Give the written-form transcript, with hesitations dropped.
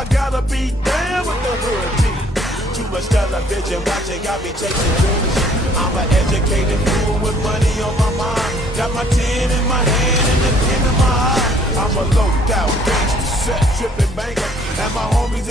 I gotta be down with the hood team. Too much television watching got me chasing dreams. I'm an educated fool with money on my mind. Got my tin in my hand and the pin in my eye. I'm a low-down gangster, set tripping banker, and my homies